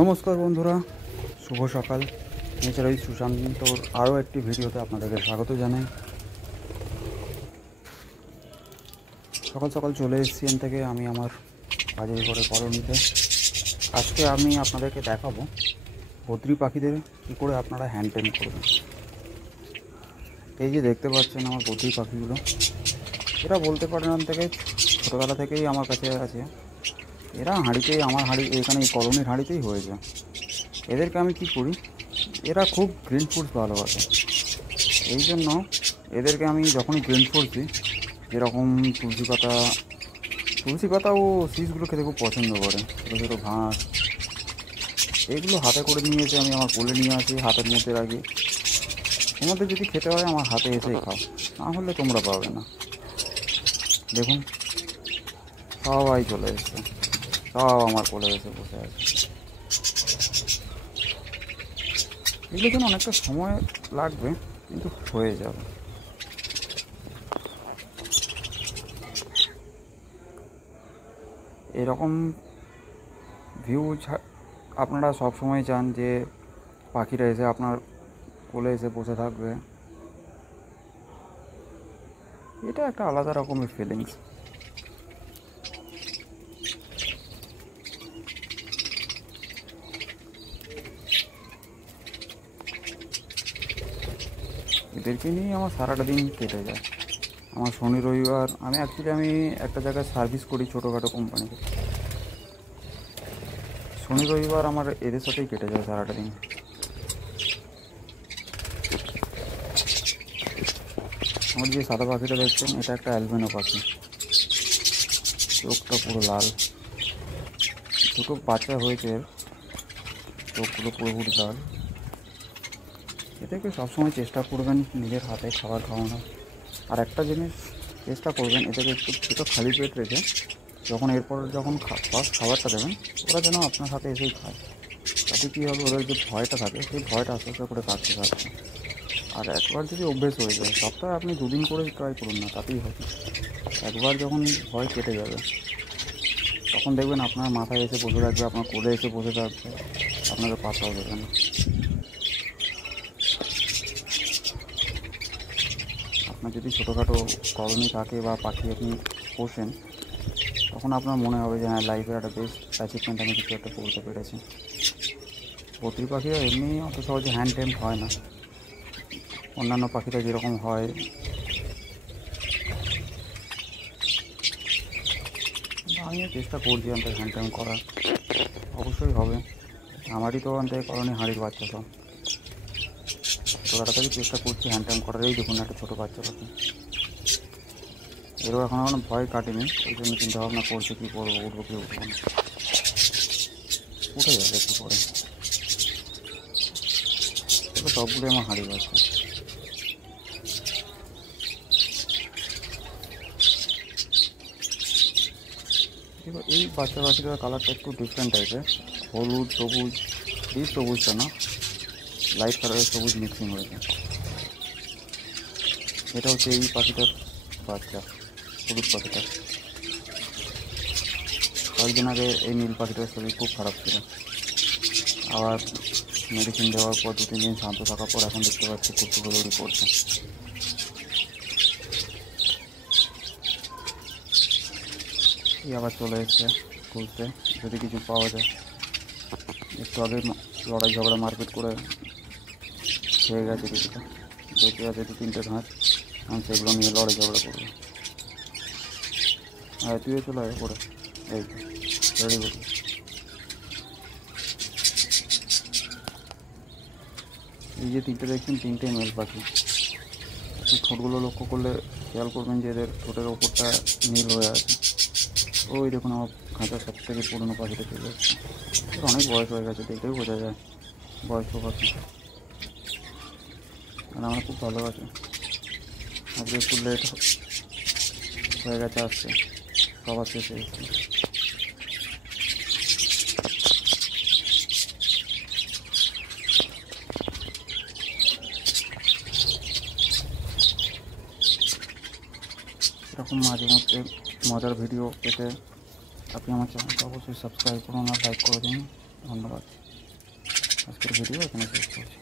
নমস্কার বন্ধুরা, শুভ সকাল। নেচারাই সুশান্তর আরও একটি ভিডিওতে আপনাদেরকে স্বাগত জানাই। সকাল সকাল চলে এসেছি এখান থেকে আমি আমার কাজের করে কলোনিতে। আজকে আমি আপনাদেরকে দেখাবো বদ্রি পাখিদের কী করে আপনারা হ্যান্ডটেম করবেন। এই যে দেখতে পাচ্ছেন আমার বদ্রি পাখিগুলো, এরা বলতে পারেন থেকে ছোটোবেলা থেকেই আমার কাছে আছে। এরা হাঁড়িতেই, আমার হাঁড়ি এখানে এই কলোনির হাঁড়িতেই হয়েছে। এদেরকে আমি কি করি, এরা খুব গ্রিন ফুডস ভালোবাসে। এই জন্য এদেরকে আমি যখনই গ্রিন ফুড দিই, যেরকম তুলসী পাতা ও সিডসগুলো খেতে খুব পছন্দ করে। ছোটো ছোটো ঘাস এইগুলো হাতে করে নিয়ে এসে আমি আমার কোলে নিয়ে আসি, হাতের মধ্যে রাখি। তোমাদের যদি খেতে হয় আমার হাতে এসেই খাও, না হলে তোমরা পাবে না। দেখুন সবাই চলে এসছে, সব আমার কোলে এসে বসে আছে। এগুলোর জন্য অনেকটা সময় লাগবে, কিন্তু হয়ে যাবে। এরকম ভিউ আপনারা সব সময় চান যে পাখিরা এসে আপনার কোলে এসে বসে থাকবে। এটা একটা আলাদা রকমের ফিলিংস। এদেরকে নিয়েই আমার সারাটা দিন কেটে যায়। আমার শনি রবিবার আমি একটা জায়গায় সার্ভিস করি, ছোটোখাটো কোম্পানিতে। শনি রবিবার আমার এদের সাথেই কেটে যায় সারাটা দিন। আমার যে সাদা পাখিটা দেখছেন, এটা একটা অ্যালবিনো পাখি। চোখটা পুরো লাল, দুটো বাচ্চা হয়েছে, চোখগুলো পুরোপুরি লাল। এদেরকে সবসময় চেষ্টা করবেন নিজের হাতে খাবার খাওয়ানোর। আর একটা জিনিস চেষ্টা করবেন, এদেরকে একটু খালি পেট রেখে যখন ফার্স্ট খাবারটা দেবেন, ওরা যেন আপনার হাতে এসেই খায়। তাতে কী হবে, ওদের যে ভয়টা থাকে সেই ভয়টা আস্তে আস্তে করে কাটতে থাকবে। আর একবার যদি অভ্যেস হয়ে যায়, সপ্তাহে আপনি 2 দিন করে ট্রাই করুন না, তাতেই হবে। একবার যখন ভয় কেটে যাবে, তখন দেখবেন আপনার মাথায় এসে বসে থাকবে, আপনার কোলে এসে বসে থাকবে, আপনাকে পাত্তাও দেবে না। আপনার যদি ছোটোখাটো কলোনি থাকে বা পাখি আপনি পোষেন, তখন আপনার মনে হবে যে হ্যাঁ, লাইফের একটা বেস্ট অ্যাচিভমেন্ট আমি কিছু একটা করতে পেরেছি। বদ্রি পাখিরা এমনি অত সহজে হ্যান্ড টেম হয় না, অন্যান্য পাখিরা যেরকম হয়। আমিও চেষ্টা করছি অন্তত হ্যান্ড টেম করার, অবশ্যই হবে। আমারই তো অন্তত কলোনি হাঁড়ির বাচ্চা সব, তো তাড়াতাড়ি চেষ্টা করছি হ্যান্ড টেম করার। এই দেখুন একটা ছোটো বাচ্চা পাখি, এরও এখনও ভয় কাটেনি, ওই জন্য চিন্তা ভাবনা করছে কী করবো, উঠবো কি উঠবো না। উঠে যাবে একটু পরে, এবার সবগুলো আমার হারিয়ে যাচ্ছে। এবার এই বাচ্চা পাখিটার কালারটা একটু ডিফারেন্ট টাইপের, হলুদ সবুজ, ডিপ সবুজটা না, লাইট কালারের সবুজ মিক্সিং হয়েছে। এটা হচ্ছে এই পাখিটার বাচ্চা, হলুদ পাখিটার। কয়েকদিন আগে এই নীল পাখিটার শরীর খুব খারাপ ছিল, আবার মেডিসিন দেওয়ার পর 2-3 দিন শান্ত থাকার পর এখন দেখতে পাচ্ছি খুব দৌড়ি পড়ছে। এই আবার চলে এসছে খুঁজতে, যদি কিছু পাওয়া যায়। একটু আগে লড়াই ঝগড়া মারপিট করে খেয়ে গেছে কিছুটা, দেখতে আছে 2-3টে ঘাস, আমি সেগুলো নিয়ে লড়াই ঝগড়া করবো। হ্যাঁ, তুইও চলে আয় পরে, এই তো রেডি করবি। এই যে 3টে দেখছেন, 3টে মেল পাখি। আপনি ঠোঁটগুলো লক্ষ্য করলে খেয়াল করবেন যে এদের ঠোঁটের ওপরটা নীল হয়ে আছে। ওই দেখুন আমার খাঁচার সব থেকে পুরনো পাখিটা চলে যাচ্ছে। অনেক বয়স হয়ে গেছে, দেখতেও বোঝা যায় বয়স্ক পাখি। আর আমার খুব ভালো আছে। আজকে একটু লেট হয়ে গেছে আসছে, সবার শেষে এসেছি। এরকম মাঝে মধ্যে মজার ভিডিও পেতে আপনি আমার চ্যানেলটা অবশ্যই সাবস্ক্রাইব করুন আর লাইক করে দিন। ধন্যবাদ। আজকের ভিডিও এখানে শেষ করছি।